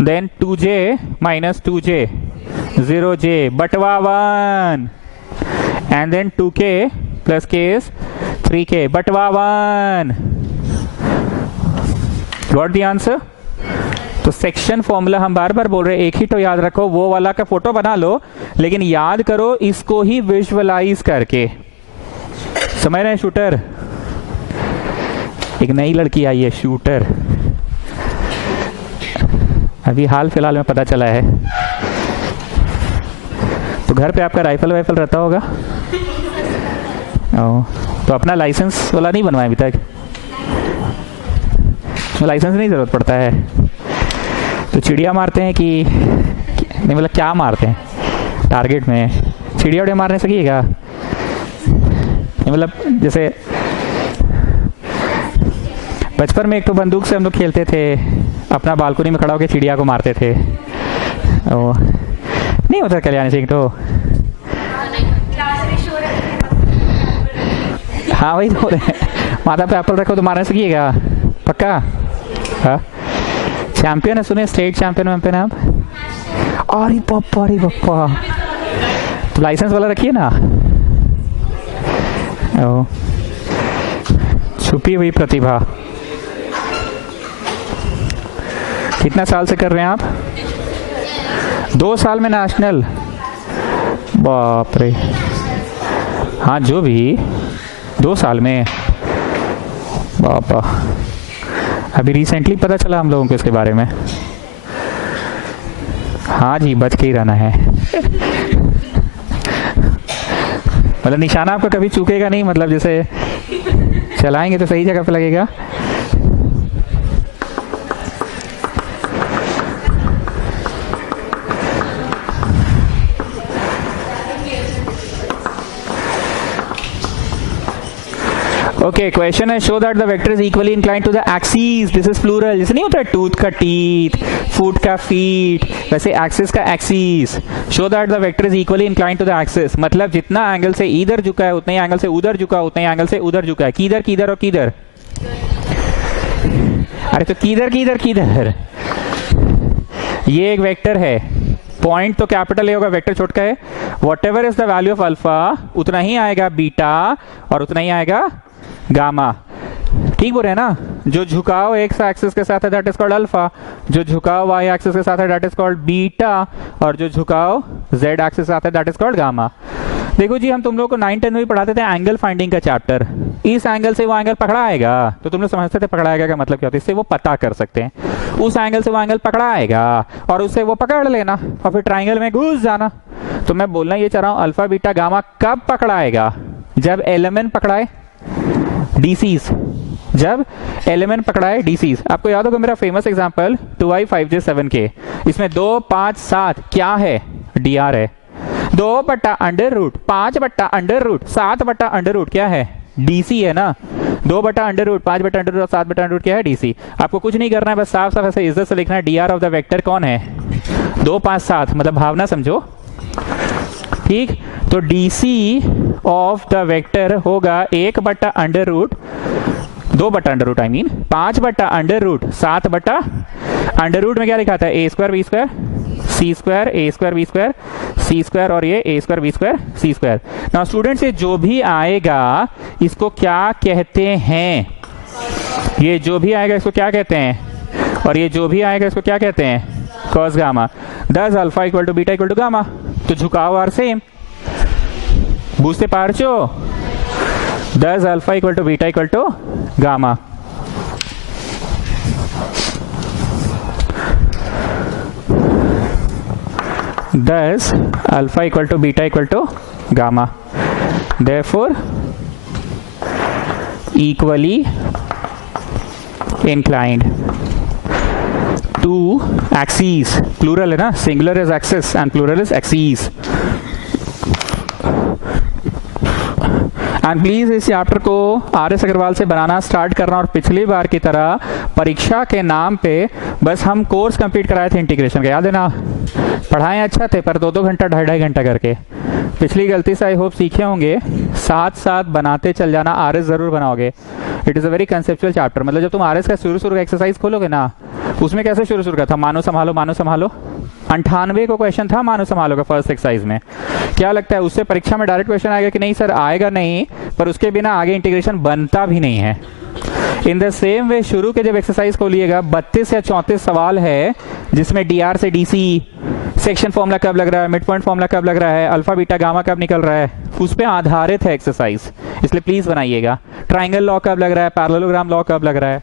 देन 2j -2j 0j बटवा 1, and then 2k plus k is 3k बटवा 1. Got the answer? तो सेक्शन फॉर्मूला हम बार बार बोल रहे हैं, एक ही तो याद रखो, वो वाला का फोटो बना लो, लेकिन याद करो इसको ही विजुअलाइज करके. समझ रहे हैं? शूटर, एक नई लड़की आई है शूटर, अभी हाल फिलहाल में पता चला है. तो घर पे आपका राइफल वाइफल रहता होगा? तो अपना लाइसेंस वाला नहीं बनवाया अभी तक? लाइसेंस नहीं जरूरत पड़ता है? तो चिड़िया मारते हैं कि नहीं, मतलब क्या मारते हैं टारगेट में? चिड़िया उड़िया मारने से क्या? मतलब जैसे बचपन में एक तो बंदूक से हम लोग खेलते थे, अपना बालकनी में खड़ा होकर चिड़िया को मारते थे. ओ नहीं होता कल्याण सिंह तो? हाँ वही तो, माथा पे एप्पल रखो तो मारने से क्या? पक्का? हाँ, चैंपियन है, सुने स्टेट चैंपियन वैम्पियन आप? अरे पप्पा, अरे पप्पा, तो लाइसेंस वाला रखिए ना. ओ, छुपी हुई प्रतिभा. कितना साल से कर रहे हैं आप? 2 साल में नेशनल? बाप रे. हाँ जो भी, 2 साल में, बापा. अभी रिसेंटली पता चला हम लोगों को इसके बारे में. हाँ जी, बच के ही रहना है. मतलब निशाना आपका कभी चूकेगा नहीं, मतलब जैसे चलाएंगे तो सही जगह पे लगेगा. Okay, question है, show that the vector is equally inclined to the axis. This is plural. जैसे नहीं होता tooth का teeth, foot का feet, वैसे axis का axis. Show that the vector is equally inclined to the axis. मतलब जितना एंगल से इधर झुका है उतना ही एंगल से उधर झुका, उतना ही एंगल से उधर झुका है. किधर किधर और किधर? अरे तो किधर किधर किधर? ये एक वेक्टर है, पॉइंट तो कैपिटल ए होगा, वेक्टर छोटा है. What ever is the value of alpha, उतना ही आएगा बीटा और उतना ही आएगा गामा. ठीक बोल रहे हैं ना? जो झुकाव एक्स एक्सिस के साथ है दैट इज कॉल्ड अल्फा, जो झुकाव वाई एक्सिस के साथ है दैट इज कॉल्ड बीटा, और जो झुकाव जेड एक्सिस के साथ है दैट इज कॉल्ड गामा. देखो जी, हम तुम लोग को 9th-10th में भी पढ़ाते थे एंगल फाइंडिंग का चैप्टर. इस एंगल से वो एंगल पकड़ा आएगा, तो तुम लोग समझते थे पकड़ा आएगा का मतलब क्या होता है? इससे वो पता कर सकते हैं. उस एंगल से वो एंगल पकड़ा आएगा और उससे वो पकड़ लेना और फिर ट्राइंगल में घुस जाना. तो मैं बोलना ये चाह रहा हूँ, अल्फा बीटा गामा कब पकड़ा आएगा? जब एलिमेंट पकड़ाए डीसीज, जब एलिमेंट पकड़ाए डीसीज. आपको याद होगा मेरा famous example 2i 5j 7k, इसमें 2 5 7 क्या है? डीआर है. 2/√, 5/√, 7/√, क्या है? डीसी है ना. 2/√, 5/√, और 7/√, क्या है? डीसी. आपको कुछ नहीं करना है, बस साफ साफ ऐसे इज्जत से लिखना है डीआर ऑफ द वेक्टर कौन है? 2 5 7, मतलब भावना समझो. ठीक, तो डीसी ऑफ द वेक्टर होगा 1/√, 2/√, आई मीन 5/√, 7/√. में क्या लिखा था? a square b square c square, a square b square c square, और ये a square b square c square. Now students, ये जो भी आएगा इसको क्या कहते हैं? ये जो भी आएगा इसको क्या कहते हैं? और ये जो भी आएगा इसको क्या कहते हैं? cos gamma. Thus alpha equal to beta equal to gamma. तो झुकाव आर सेम. बुझते पारछो? Thus alpha equal to beta equal to gamma. Thus alpha equal to beta equal to gamma. Therefore equally inclined. 2 axes, plural है ना, singular is axis and plural is axes. And please इस chapter को RS Agarwal से बनाना start करना, और पिछली बार की तरह परीक्षा के नाम पे बस हम कोर्स कंप्लीट कराए थे इंटीग्रेशन का, याद है ना, पढ़ाएं अच्छा थे पर 2-2 घंटा 2.5 घंटा करके। पिछली गलती से आई होप सीखे होंगे, साथ साथ बनाते चल जाना, RS जरूर बनाओगे। It is a very conceptual chapter, मतलब जब तुम RS का शुरू का एक्सरसाइज खोलोगे ना, उसमें कैसे शुरू का था, मानो संभालो मानो संभालो, 98 को क्वेश्चन था मानो संभालो का फर्स्ट एक्सरसाइज में। क्या लगता है उससे परीक्षा में डायरेक्ट क्वेश्चन आएगा कि नहीं? सर आएगा नहीं, पर उसके बिना आगे इंटीग्रेशन बनता भी नहीं है। इन द सेम वे शुरू के जब एक्सरसाइज खोलिएगा 32 या 34 सवाल है, जिसमें DR से DC, सेक्शन फॉर्मूला कब लग रहा है, मिड पॉइंट फॉर्मूला कब लग रहा है, अल्फा बीटा गामा कब निकल रहा है, उस पे आधारित है एक्सरसाइज, इसलिए प्लीज बनाइएगा। ट्राइंगल लॉ कब लग रहा है, पैरेललोग्राम लॉ कब लग रहा है।